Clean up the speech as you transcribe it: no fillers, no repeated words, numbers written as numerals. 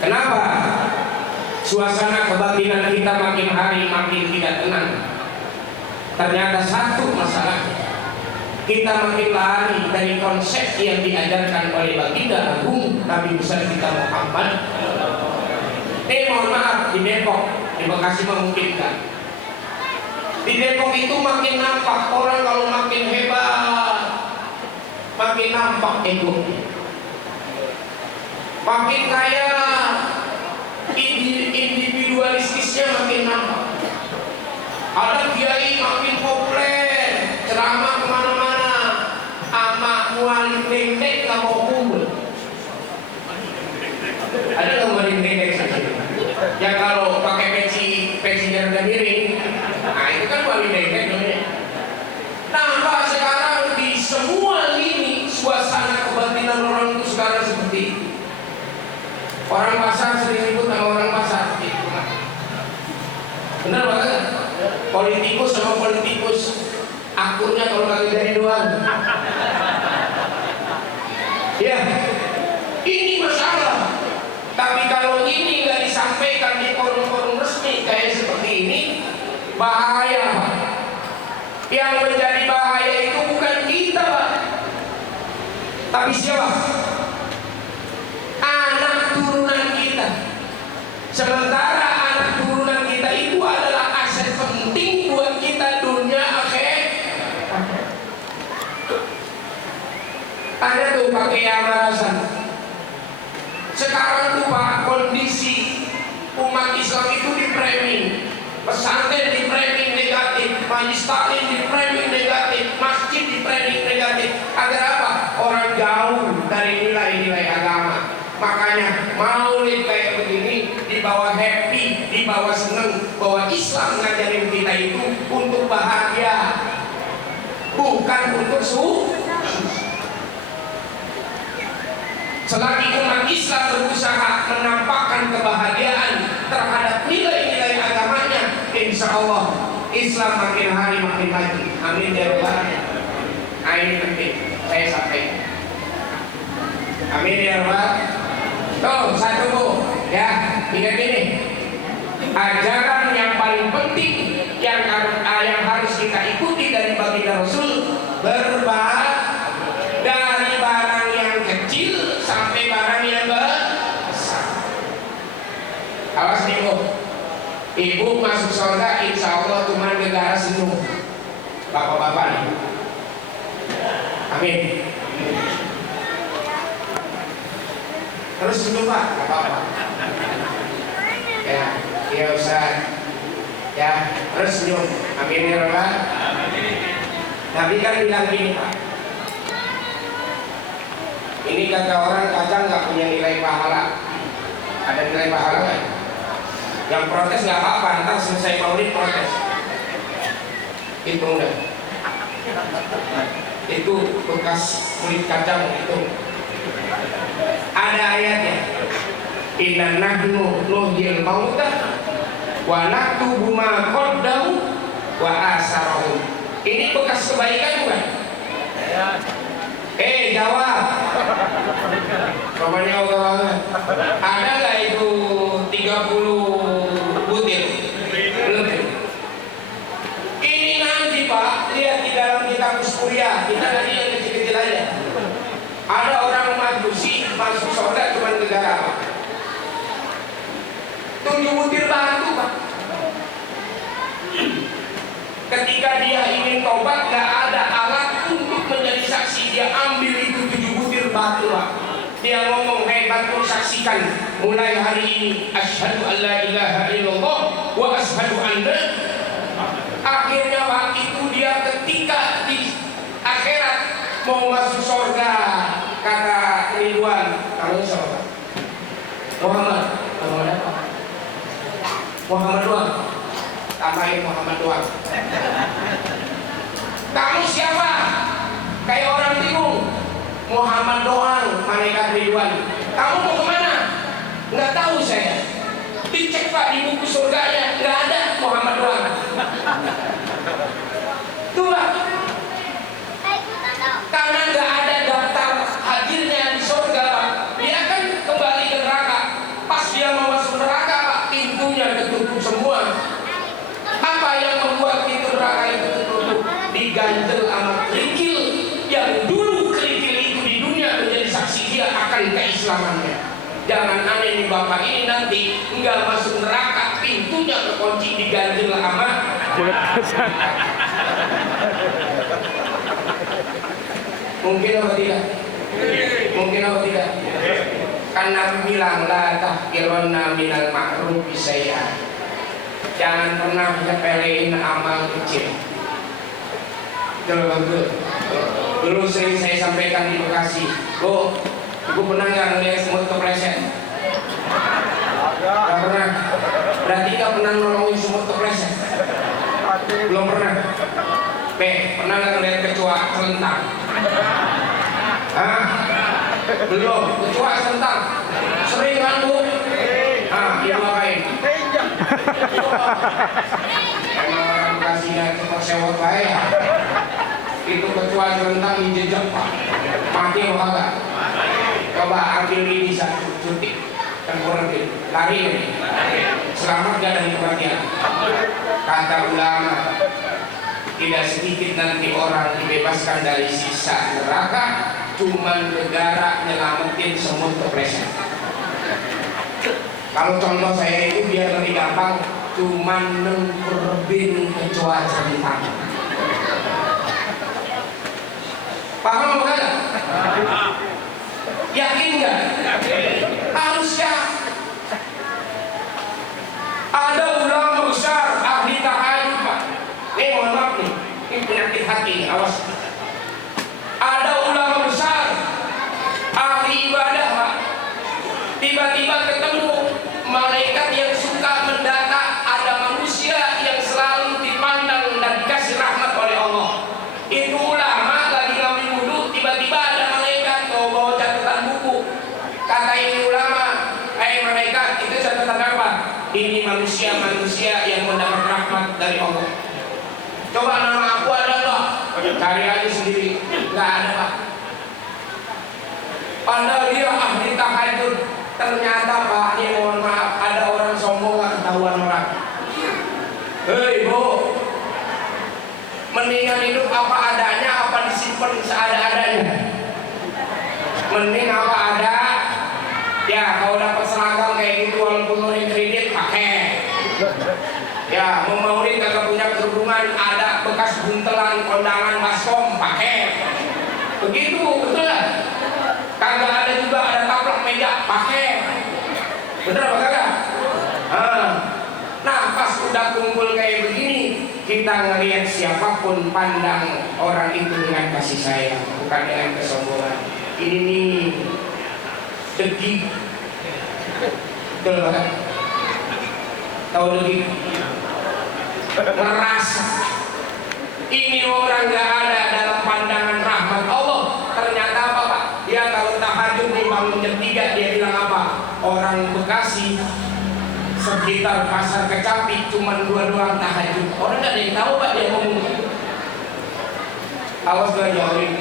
Kenapa? Suasana kebatinan kita makin hari makin tidak tenang. Ternyata satu masalah, kita makin lari dari konsep yang diajarkan oleh baginda agung Nabi besar kita Muhammad. Mohon maaf, di Depok, di Bekasi memungkinkan. Di Depok itu makin nampak orang kalau makin hebat, makin nampak egonya, makin kaya, individualistisnya makin nampak. Ada kiai makin populer, ceramah kemana-mana, ama mualim dendek nggak mau kumpul. Ada nggak mualim dendek saja? Ya kalau pakai peci harga miring, nah itu kan mualim dendek namanya. Nampak sekarang di semua lini suasana kebatinan orang itu sekarang seperti itu. Orang pasar sering ikut sama orang pasar, gitu. Benar banget. Politikus sama politikus, akurnya kalau kali dari doang. Ya, ini masalah. Tapi kalau ini nggak disampaikan di forum-forum resmi kayak seperti ini, bahaya. Yang menjadi bahaya itu bukan kita, Pak. Tapi siapa? Anak turunan kita. Sementara anak turunan kita itu adalah aset penting buat kita dunia akhirat. Ada tuh pakai amarasan. Sekarang tuh Pak, kondisi umat Islam itu di framing, pesantren di framing negatif, majelis taklim di framing negatif, masjid di framing negatif. Agar apa? Orang jauh dari nilai-nilai agama. Makanya maulid kayak begini dibawa happy, dibawa seneng, bahwa Islam ngajarin kita itu untuk bahagia, bukan untuk Selagi umat Islam berusaha menampakkan kebahagiaan terhadap nilai-nilai agamanya, insya Allah Islam makin hari makin maju. Amin ya rabbal alamin. Nah ini penting saya sampaikan. Amin ya rabbal. Tuh satu Bu, ya ingat ini. Ajaran yang paling penting yang harus kita ikuti dari baginda Rasul, dari barang yang kecil sampai barang yang besar. Awas nih Bu, ibu masuk surga insya Allah cuma negara senyum. Bapak-bapak nih. Amin. Terus senyum Pak, gak apa-apa. Ya Ustaz. Ya, terus senyum. Amin ya Rabbal. Nabi kan bilang gini Pak, ini kata orang kadang nggak punya nilai pahala. Ada nilai pahala nggak? Yang protes nggak apa-apa, ntar selesai maulid protes. Itu udah. Itu bekas kulit kacang itu. Ada ayatnya. Inna nahnu nuhyil mauta wa naktubu ma qaddamu wa asarahum. Ini bekas kebaikan bukan? Jawab. Bapaknya oke banget. Ada nggak itu 30 butir? Lebih. Ini nanti Pak, lihat di dalam kitab kuliah, kita tadi yang kecil-kecil aja. Ada orang majusi masuk surga cuma negara apa? 7 butir batu Pak. Ketika dia ingin tobat, nggak ada alat untuk menjadi saksi, dia ambil itu 7 butir batu Pak. Dia ngomong, hei batu saksikan, mulai hari ini asyhadu an la ilaha illallah wa asyhadu anna. Akhirnya Pak, itu dia ketika di akhirat mau masuk surga, kata Ridwan, kamu siapa? Muhammad apa? Muhammad doang. Tambahin Muhammad doang. Kamu siapa? Kayak orang bingung. Muhammad doang, malaikat Ridwan. Kamu mau kemana? Nggak tahu saya. Dicek Pak di buku surganya, nggak ada Muhammad doang. Tuh Pak. Karena nggak ada daftar hadirnya di surga, dia kan kembali ke neraka. Pas urusannya. Jangan aneh nih bapak ini nanti nggak masuk neraka, pintunya kekunci diganjel sama Bulat kasar. mungkin apa tidak? Mungkin apa tidak? Kan Nabi bilang la tahqironna minal ma'rufi syai'an. Jangan pernah nyepelein amal kecil. Dulu sering saya sampaikan di Bekasi, Bu, ibu pernah nggak ngeliat semut kepleset? Nggak pernah. Berarti nggak pernah nolongin semut kepleset? Belum pernah. B, pernah nggak ngeliat kecoa selentang? Hah? Belum. Kecoa selentang? Sering kan Bu? Ah, ibu apain? Emang orang Bekasinya cepat sewot baik. Itu kecoa selentang dijejak Pak. Mati apa kagak? Coba ambil ini satu cuti tengkorak lari ini. Selamat gak dari kematian? Kata ulama, tidak sedikit nanti orang dibebaskan dari siksa neraka, cuman negara nyelamatin semut kepleset. Kalau contoh saya itu biar lebih gampang, cuman nengkurbin kecoa selentang. Paham apa enggak? Yakin nggak? Harusnya ada ulama besar ahli tahajud Pak. Mohon maaf nih, ini penyakit hati, awas. Ada ulama besar ahli ibadah Pak. Tiba-tiba ketemu malaikat yang suka mendata, ada manusia yang selalu dipandang dan dikasih rahmat oleh Allah. Itu ulama lagi ngambil wudhu, tiba-tiba ada malaikat bawa catatan buku. Kata ini ulama, malaikat itu catatan apa? Ini manusia-manusia yang mendapat rahmat dari Allah. Coba nama aku ada nggak? Cari aja sendiri, nggak ada Pak. Padahal dia ahli tahajud. Ternyata Pak, ini mohon maaf, ada orang sombong nggak ketahuan orang. Hei Bu, mendingan hidup apa adanya, apa disimpan seada-adanya. Mending apa ada. Ya, kalau dapat seragam kayak gitu walaupun ngurus kredit pakai. Ya, mau maulid kagak punya kerudungan, ada bekas buntelan kondangan baskom pakai. Begitu, betul nggak? Kagak ada juga ada taplak meja pakai. Bener apa kagak? Nah, pas udah kumpul kayak begini, kita ngelihat siapapun pandang orang itu dengan kasih sayang, bukan dengan kesombongan. Ini nih degik. Betul banget. Tahu degik? Merasa. Ini orang gak ada dalam pandangan rahmat Allah. Ternyata apa Pak? Dia kalau tahajud nih bangun jam 3, dia bilang apa? Orang Bekasi sekitar pasar Kecapi cuma 2 doang tahajud. Orang gak ada yang tahu Pak dia ngomong. Awas gak jauhin.